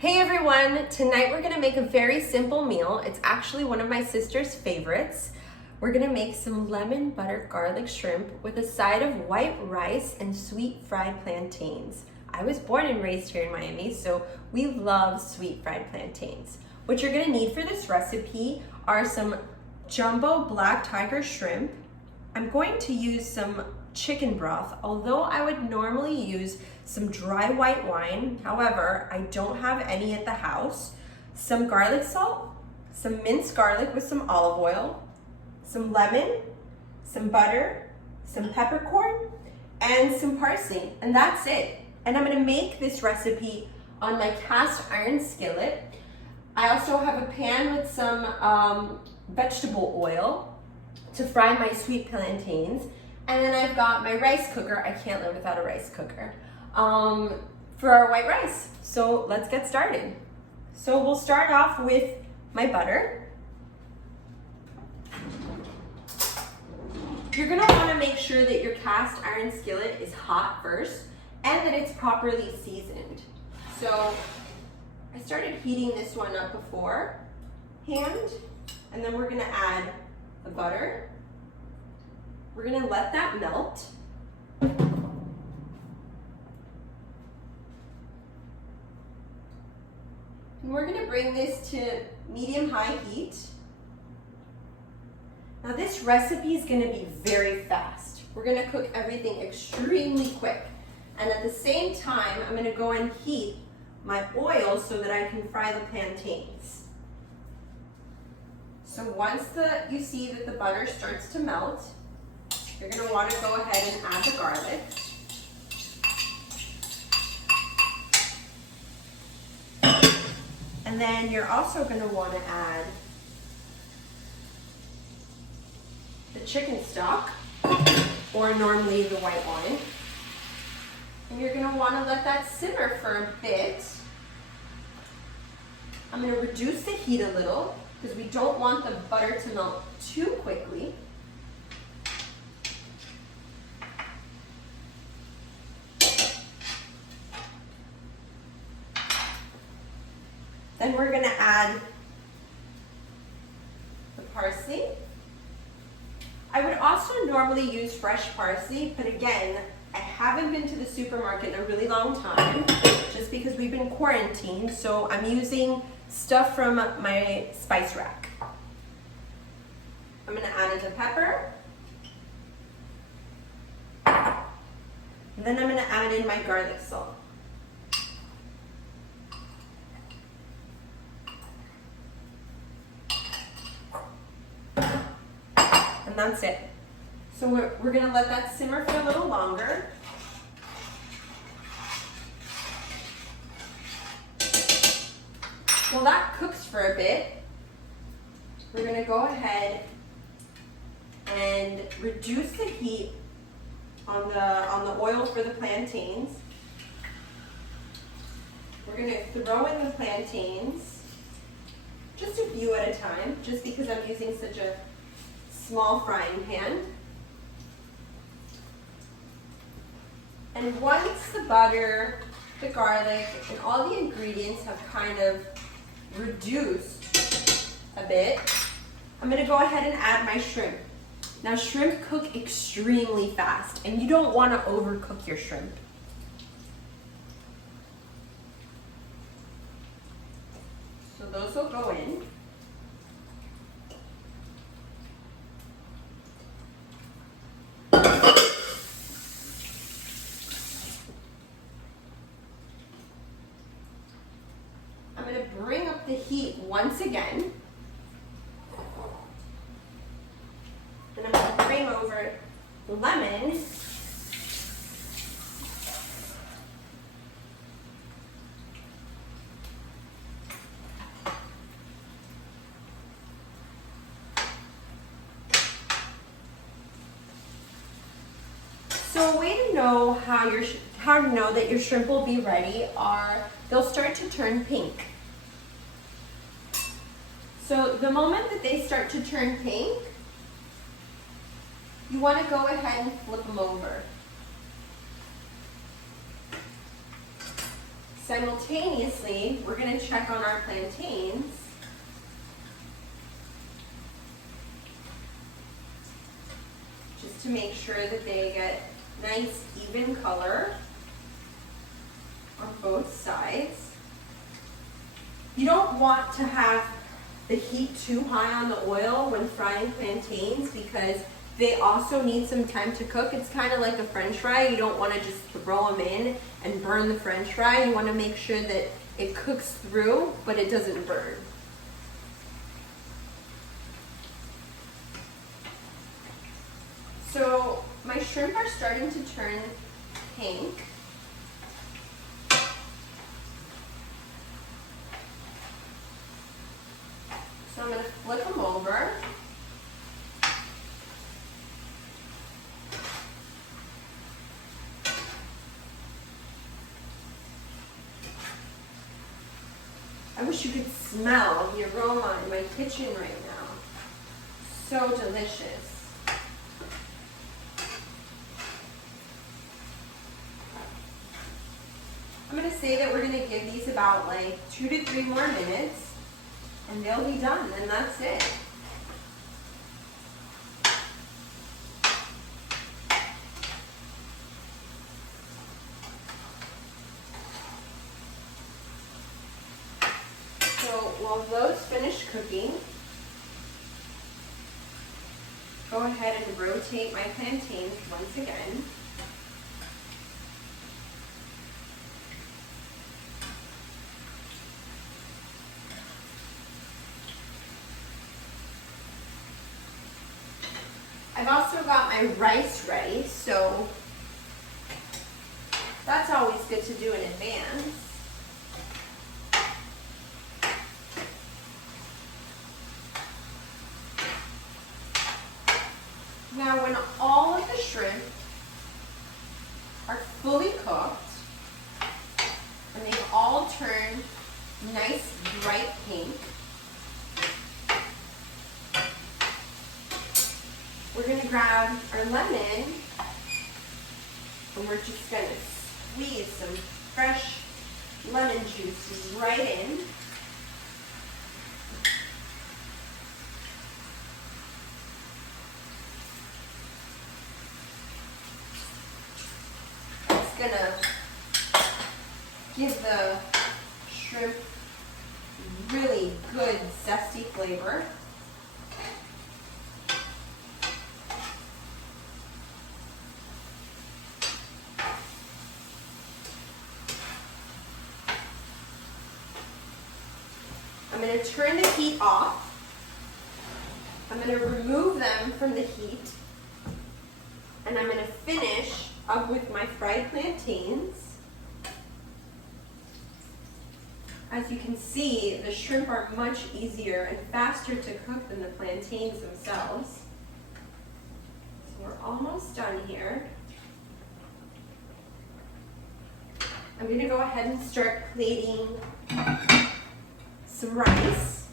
Hey everyone, tonight we're gonna make a very simple meal. It's actually one of my sister's favorites. We're gonna make some lemon butter garlic shrimp with a side of white rice and sweet fried plantains. I was born and raised here in Miami, so we love sweet fried plantains. What you're gonna need for this recipe are some jumbo black tiger shrimp. I'm going to use some chicken broth, although I would normally use some dry white wine. However, I don't have any at the house. Some garlic salt, some minced garlic with some olive oil, some lemon, some butter, some peppercorn, and some parsley, and that's it. And I'm gonna make this recipe on my cast iron skillet. I also have a pan with some vegetable oil to fry my sweet plantains. And then I've got my rice cooker. I can't live without a rice cooker for our white rice. So let's get started. So we'll start off with my butter. You're gonna wanna make sure that your cast iron skillet is hot first and that it's properly seasoned. So I started heating this one up beforehand, and then we're gonna add the butter. We're gonna let that melt. And we're gonna bring this to medium-high heat. Now this recipe is gonna be very fast. We're gonna cook everything extremely quick. And at the same time, I'm gonna go and heat my oil so that I can fry the plantains. So once you see that the butter starts to melt, you're gonna wanna go ahead and add the garlic. And then you're also gonna wanna add the chicken stock, or normally the white wine. And you're gonna wanna let that simmer for a bit. I'm gonna reduce the heat a little because we don't want the butter to melt too quickly. Then we're gonna add the parsley. I would also normally use fresh parsley, but again, I haven't been to the supermarket in a really long time, just because we've been quarantined, so I'm using stuff from my spice rack. I'm gonna add in the pepper. And then I'm gonna add in my garlic salt. And that's it. So we're gonna let that simmer for a little longer. While that cooks for a bit, we're gonna go ahead and reduce the heat on the oil for the plantains. We're gonna throw in the plantains, just a few at a time, just because I'm using such a small frying pan. And once the butter, the garlic, and all the ingredients have kind of reduced a bit, I'm gonna go ahead and add my shrimp. Now shrimp cook extremely fast, and you don't wanna overcook your shrimp. So those will go in. I'm going to bring up the heat once again. And I'm going to bring over the lemon. So a way to know how to know that your shrimp will be ready are they'll start to turn pink. So the moment that they start to turn pink, you want to go ahead and flip them over. Simultaneously, we're going to check on our plantains. Just to make sure that they get nice even color on both sides. You don't want to have the heat too high on the oil when frying plantains because they also need some time to cook. It's kind of like a French fry. You don't want to just throw them in and burn the French fry. You want to make sure that it cooks through, but it doesn't burn. So my shrimp are starting to turn pink. So I'm going to flip them over. I wish you could smell the aroma in my kitchen right now. So delicious. I'm going to say that we're going to give these about like 2 to 3 more minutes and they'll be done, and that's it. So while those finish cooking, go ahead and rotate my plantains once again. I've also got my rice ready, so that's always good to do in advance. Now, when all of the shrimp are fully cooked and they've all turned nice bright pink, we're going to grab our lemon and we're just going to squeeze some fresh lemon juice right in. It's going to give the shrimp really good zesty flavor. I'm going to turn the heat off. I'm going to remove them from the heat. And I'm going to finish up with my fried plantains. As you can see, the shrimp are much easier and faster to cook than the plantains themselves. So we're almost done here. I'm going to go ahead and start plating some rice.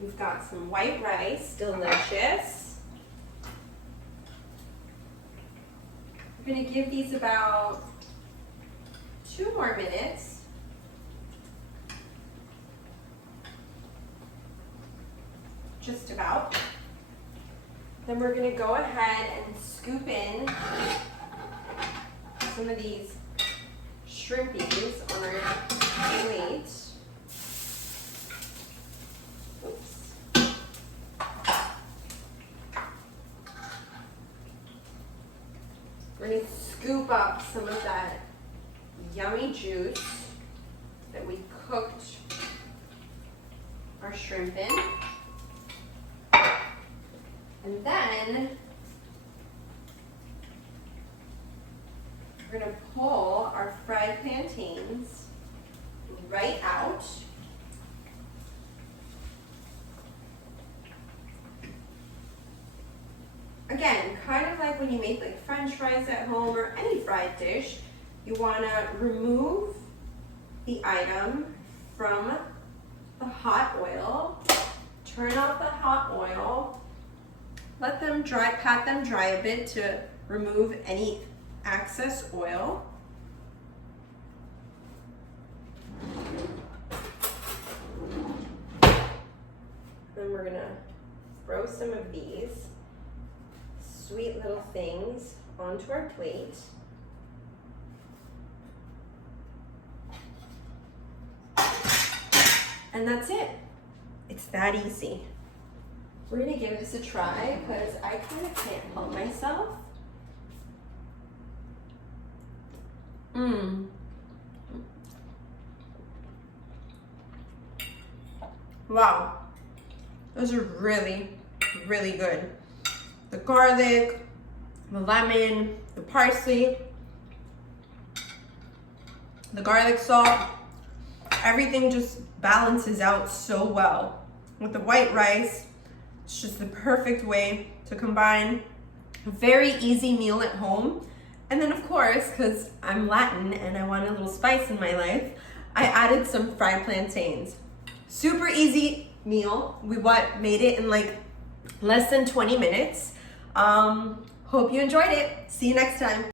We've got some white rice, delicious. I'm going to give these about 2 more minutes. Just about. Then we're going to go ahead and scoop in some of these shrimpies on our plate. Oops. We're going to scoop up some of that yummy juice that we cooked our shrimp in. And then we're going to pull our fried plantains right out. Again, kind of like when you make like French fries at home or any fried dish, you wanna remove the item from the hot oil, turn off the hot oil, let them dry, pat them dry a bit to remove any excess oil. Then we're gonna throw some of these sweet little things onto our plate. And that's it. It's that easy. We're gonna give this a try because I kind of can't help myself. Wow, those are really, really good. The garlic, the lemon, the parsley, the garlic salt, everything just balances out so well. With the white rice, it's just the perfect way to combine a very easy meal at home. And then of course, because I'm Latin and I want a little spice in my life, I added some fried plantains. Super easy meal. We made it in like less than 20 minutes. Hope you enjoyed it. See you next time.